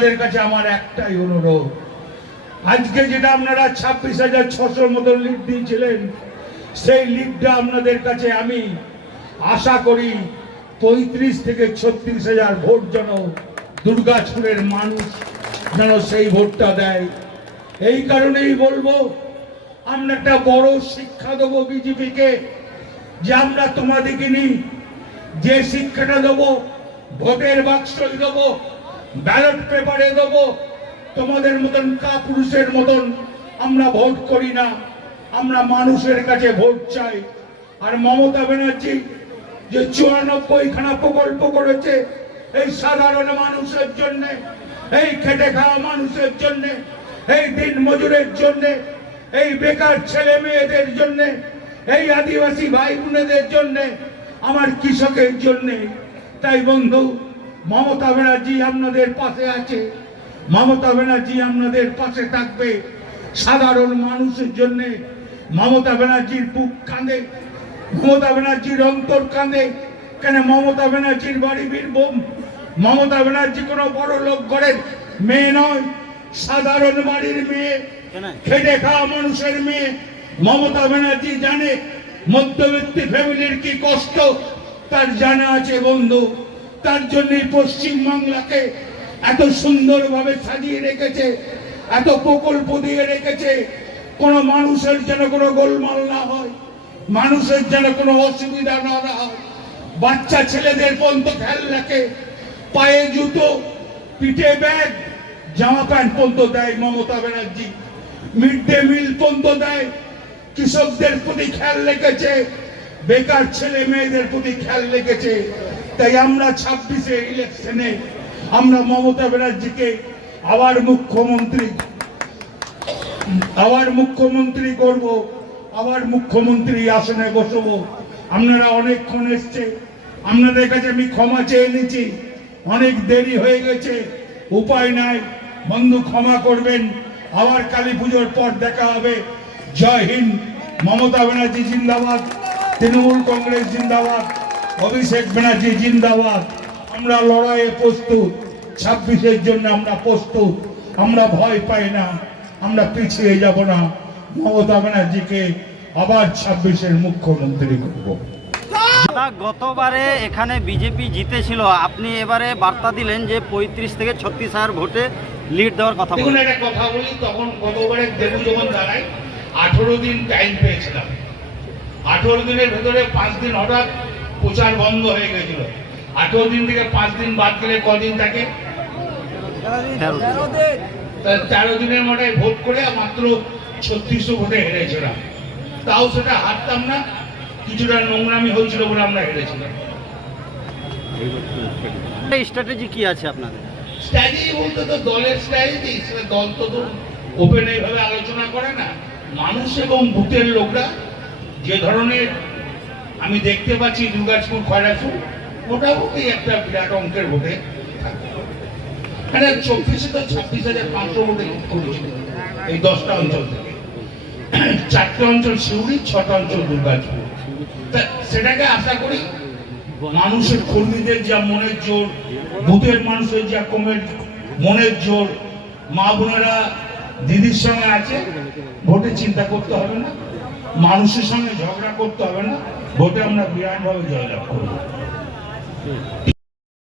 আপনাদের কাছে আমার একটাই অনুরোধ। আজকে যেটা আপনারা ছাব্বিশ হাজার ছশোর মতো লিড দিয়েছিলেন, সেই লিডটা আপনাদের কাছে আমি আশা করি পঁয়ত্রিশ থেকে ছত্রিশ হাজার ভোট যেন দুর্গাপুরের মানুষ যেন সেই ভোটটা দেয়। এই কারণেই বলব, আমরা একটা বড় শিক্ষা দেবো বিজেপিকে যে আমরা তোমাদেরকে নিই। যে শিক্ষাটা দেবো, ভোটের বাক্সই দেবো ব্যালট পেপারে দেবো। তোমাদের মতন কাপুরুষের মতন আমরা ভোট করি না। আমরা মানুষের কাছে ভোট চাই। আর মমতা ব্যানার্জি যে চুয়ানব্বই খানা প্রকল্প করেছে, এই সাধারণ মানুষের জন্য, এই খেটে খাওয়া মানুষের জন্য, এই দিন মজুরের জন্য, এই বেকার ছেলে মেয়েদের জন্য, এই আদিবাসী ভাই বোনেদের জন্য, আমার কৃষকের জন্য। তাই বন্ধু মমতা ব্যানার্জি আপনাদের পাশে আছে। মমতা ব্যানার্জি আপনাদের পাশে থাকবে। সাধারণ মানুষের জন্য মমতা ব্যানার্জির বুক কাঁদে। মমতা ব্যানার্জির অন্তর কাঁদে। কেন মমতা ব্যানার্জির বাড়ি বীরভূম? মমতা ব্যানার্জি কোনো বড় লোক ঘরের মেয়ে নয়। সাধারণ বাড়ির মেয়ে। খেটে খাওয়া মানুষের মেয়ে। মমতা ব্যানার্জি জানে মধ্যবিত্তি ফ্যামিলির কি কষ্ট। তার জানা আছে বন্ধু। তার জন্যই পশ্চিম বাংলাকে এত সুন্দরভাবে সাজিয়ে রেখেছে, এত প্রকল্প দিয়ে রেখেছে। কোন মানুষের যেন কোনো গোলমাল না হয়, মানুষের যেন কোনো অসুবিধা না হয়। বাচ্চা ছেলেদের পর্যন্ত খেয়াল রাখে, পায়ে জুতো, পিঠে ব্যাগ, জামা প্যান্ট পর্যন্ত দেয় Mamata Banerjee. Mid day meal পর্যন্ত দেয়, কৃষকদের প্রতি খেয়াল রেখেছে, বেকার ছেলে মেয়েদের প্রতি খেয়াল রেখেছে। তাই আমরা ছাব্বিশে ইলেকশনে আমরা মমতা ব্যানার্জিকে আবার মুখ্যমন্ত্রী আবার মুখ্যমন্ত্রী করব, আবার মুখ্যমন্ত্রী আসনে বসবো। আপনারা অনেকক্ষণ এসছে, আপনাদের কাছে আমি ক্ষমা চেয়ে নিচ্ছি। অনেক দেরি হয়ে গেছে, উপায় নাই, বন্ধু ক্ষমা করবেন। আবার কালী পুজোর পর দেখা হবে। জয় হিন্দ, মমতা ব্যানার্জি জিন্দাবাদ, তৃণমূল কংগ্রেস জিন্দাবাদ। অভিষেক ব্যানার্জি জিন্দাবাদ। আমরা লড়াইয়ে প্রস্তুত। ছাব্বিশের জন্য আমরা প্রস্তুত। আমরা ভয় পাই না। আমরা পিছিয়ে যাব না। মমতা ব্যানার্জিকে আবার ছাব্বিশের মুখ্যমন্ত্রী করব। দাদা গতবারে এখানে বিজেপি জিতেছিল। আপনি এবারে বার্তা দিলেন যে পঁয়ত্রিশ থেকে ছত্রিশ হাজার ভোটে লিড দেওয়ার কথা দেখুন একটা কথা বলি তখন গতবারে দেবু যখন দাঁড়াই আঠেরো দিন টাইম পেয়েছিলাম। আঠেরো দিনের ভেতরে পাঁচ দিন হঠাৎ প্রচার বন্ধ হয়ে গেছিল। আঠেরো দিন থেকে পাঁচ দিন বাদ গেলে কদিন থাকে? তেরো দিনের মধ্যে ভোট করে মাত্র ছত্রিশশো ভোটে হেরেছিলাম তাও সেটা হারতাম না কিছুটা নোংরামি হয়েছিল বলে আমরা হেরেছিলাম। স্ট্র্যাটেজি কি আছে আপনাদের? স্ট্র্যাটেজি বলতে তো দলের স্ট্র্যাটেজি সেটা দল তো তো ওপেন এইভাবে আলোচনা করে না। মানুষ এবং বুথের লোকরা যে ধরনের আমি দেখতে পাচ্ছি দুর্গাপুর খয়রাসুর মোটামুটি একটা বিরাট অঙ্কের ভোটে মানে চব্বিশে তো ছাব্বিশ হাজার পাঁচশো ভোটে লিড এই দশটা অঞ্চল থেকে। চারটে অঞ্চল শিউরি ছটা অঞ্চল দুর্গাপুর। তা সেটাকে আশা করি মানুষের কর্মীদের যা মনের জোর, বুথের মানুষের যা কমের মনের জোর, মা বোনেরা, দিদির সঙ্গে আছে, ভোটে চিন্তা করতে হবে না। মানুষের সঙ্গে ঝগড়া করতে হবে না ভোটে আমরা বিরাট ভাবে জয়লাভ করব।